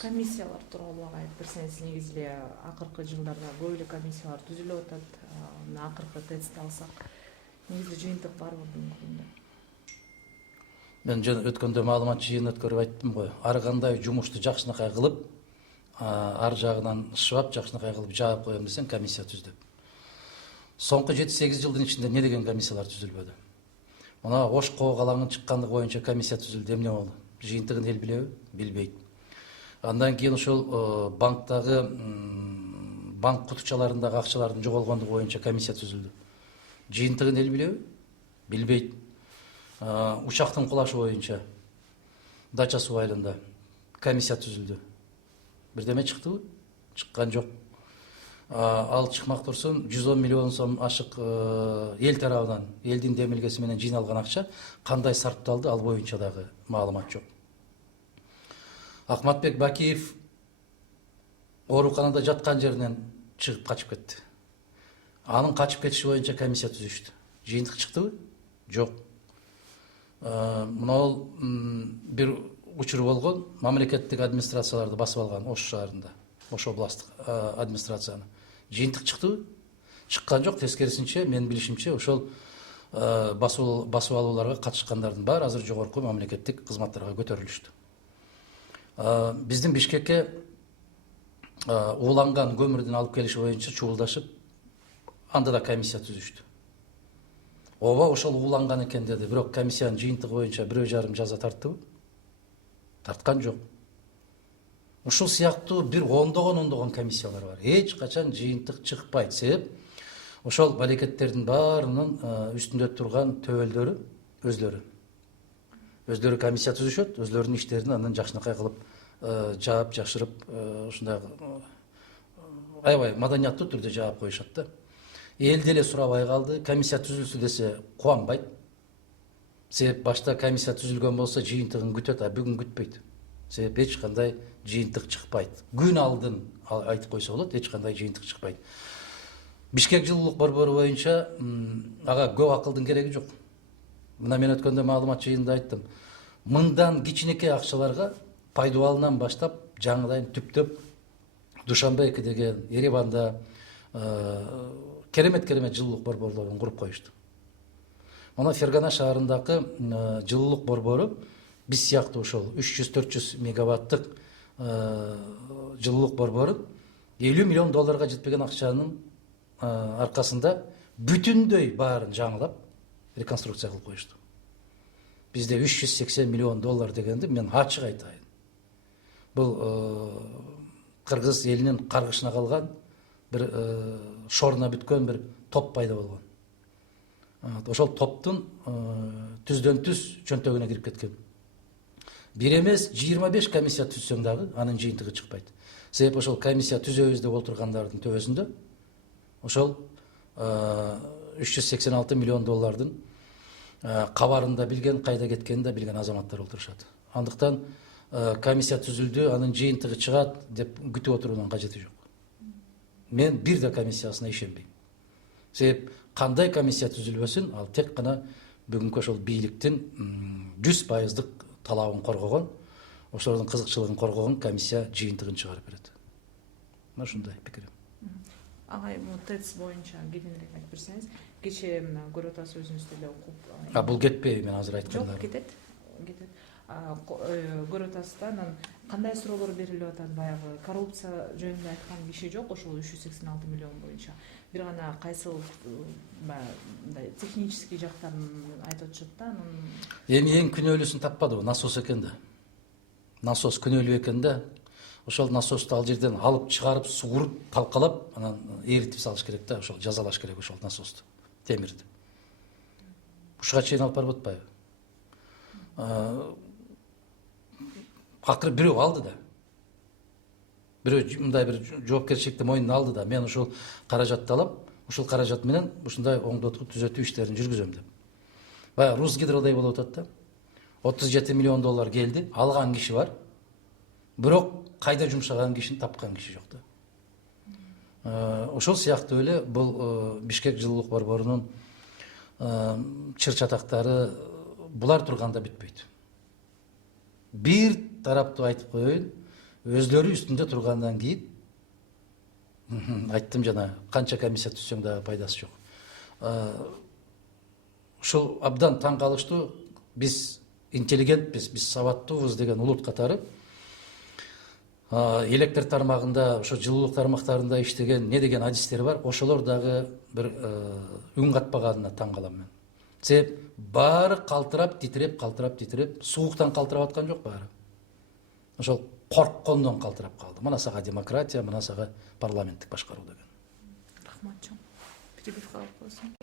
комиссиялар тууралуу айтып берсеңиз, негизи эле акыркы жылдарда көп эле комиссиялар түзүлүп атат. Мына акыркы тестти алсак, негизи жыйынтык барбы бүгүнкү күндө? Мен жөн өткөндө маалымат жыйын өткөрүп айттым го. Ар кандай жумушту жакшынакай кылып, ар жагынан шыбап жакшынакай кылып жаап коем десең, комиссия түз деп. Соңку 7-8 жылдын ичинде не деген комиссиялар түзүлбөдү? Мына Ош Коо калаңын чыккандыгы боюнча комиссия түзүлдү. Эмне болду? Жыйынтыгын эл билеби? Билбейт. Андан кийин ошол банктагы банк кутучаларындагы акчалардын жоголгондугу боюнча комиссия түзүлдү. Жыйынтыгын эл билеби? Билбейт. Учактын кулашы боюнча Дача суу айылында комиссия түзүлдү. Бирдеме чыктыбы? Чыккан жок. Ал чыкмак турсун 110 миллион сом ашык эл тарабынан, элдин демилгеси менен жыйналган акча кандай сарпталды, ал боюнча дагы маалымат жок. Акматбек Бакиев ооруканада жаткан жеринен чыгып качып кетти. Анын качып кетиши боюнча комиссия түзүштү. Жыйынтык чыктыбы? Жок. Мына бир учур болгон, мамлекеттик администрацияларды басып алган Ош шаарында, Ош областтык администрацияны. Жыйынтык чыктыбы? Чыккан жок. Тескерисинче, мен билишимче, ошол басып алууларга катышкандардын баары азыр жогорку мамлекеттик кызматтарга көтөрүлүштү. Биздин Бишкекке ууланган көмүрдүн алып келиши боюнча чуулдашып, анда да комиссия түзүштү. Ооба ошол ууланган экен деди, бирок комиссиянын жыйынтыгы боюнча 1,5 жаза тарттыбы? Тарткан жок. Ушул сыяктуу бир ондогон комиссиялар бар. Эч качан жыйынтык чыкпайт. Себеп ошол балекеттердин баарынын үстүндө турган төбөлдөрү өздөрү комиссия түзүшөт, өзлөрүнүн иштерин андан жакшынакай кылып жаап, жашырып, ушундай аябай маданияттуу түрдө жаап коюшат да. Эл деле сурабай калды, комиссия түзүлсү десе кубанбайт. Себеп башта комиссия түзүлгөн болсо жыйынтыгын күтөт, а бүгүн күтпөйт. Себеп эч кандай жыйынтык чыкпайт. Күн алдын айтып койсо болот, эч кандай жыйынтык чыкпайт. Бишкек жылуулук борбору боюнча ага көп акылдын кереги жок. Мына мен өткөндө маалымат жыйынында айттым. Мындан кичинекей акчаларга Пайдубалынан баштап жаңыдан түптөп Душанбе деген Ереванда керемет жылуулук борборлорун куруп коюшту. Мына Фергана шаарындагы жылуулук борбору биз сыяктуу ошол 300-400 мегаваттык жылуулук борбору $50 миллион жетпеген акчанын аркасында бүтүндөй баарын жаңылап реконструкция кылып коюшту. Бизде $380 миллион дегенди мен ачык айтайын. Бул кыргыз элинин каргышына калган бир шорна бүткөн бир топ пайда болгон. Ошол топтун түздөн түз чөнтөгүнө кирип кеткен. Бир эмес 25 комиссия түзсөң дагы анын жыйынтыгы чыкпайт. Себеп ошол комиссия түзөбүз деп отургандардын төбөсүндө ошол $386 миллион кабарын да билген, кайда кеткенин да билген азаматтар отурушат. Андыктан комиссия түзүлдү, анын жыйынтыгы чыгат деп күтүп отуруунун кажети жок. Мен бир да комиссиясына ишенбейм. Себеп кандай комиссия түзүлбөсүн, ал тек гана бүгүнкү ошол бийликтин 100% талабын коргогон, ошолордун кызыкчылыгын коргогон комиссия жыйынтыгын чыгарып берет. Мына ушундай пикирим. Агай, ТЭЦ боюнча кененирээк айтып берсеңиз, кечээ көрүп атасыз өзүңүз деле окуп. Бул кетпейби мен азыр айткандарым? Жок, кетет. Көрүп атасыз да, анан кандай суроолор берилип атат? Баягы коррупция жөнүндө айткан киши жок, ошол 386 миллион боюнча. Бир гана кайсыл мындай технический жактарын айтып атышат да, анан эң күнөөлүүсүн таппадыбы? Насос экен да. Насос күнөөлүү экен да. Ошол насосту ал жерден алып чыгарып, сугуруп, талкалап, анан эритип салыш керек да, ошол жазалаш керек ошол насосту, темирди. Ушуга чейин алып барып атпайбы? Акыры бирөө алды да. Бирөө мындай бир жоопкерчиликти мойнуна алды да. Мен ушул каражатты алам, ушул каражат менен ушундай оңдотуу, түзөтүү иштерин жүргүзөм деп. Баягы Русгидродай болуп атат да. $37 миллион келди, алган киши бар. Бирок кайда жумшаган кишини тапкан киши жок да. Ошол сыяктуу эле бул Бишкек жылуулук борборунун чыр чатактары булар турганда бүтпөйт. Бир тараптуу айтып коеюн, өздөрү үстүндө тургандан кийин айттым жана канча комиссия түзсөң да пайдасы жок. Ушул абдан таң калыштуу. Биз интеллигентпиз, биз сабаттуубуз деген улут катары электр тармагында, ошо жылуулук тармактарында иштеген не деген адистер бар, ошолор дагы бир үн катпаганына таң калам мен. Себеп баары калтырап, титиреп, сууктан калтырап аткан жок баары. Ошол корккондон калтырап калды. Мына сага демократия, мына сага парламенттик башкаруу деген. Рахмат чоң. Перебивка алып коесуң.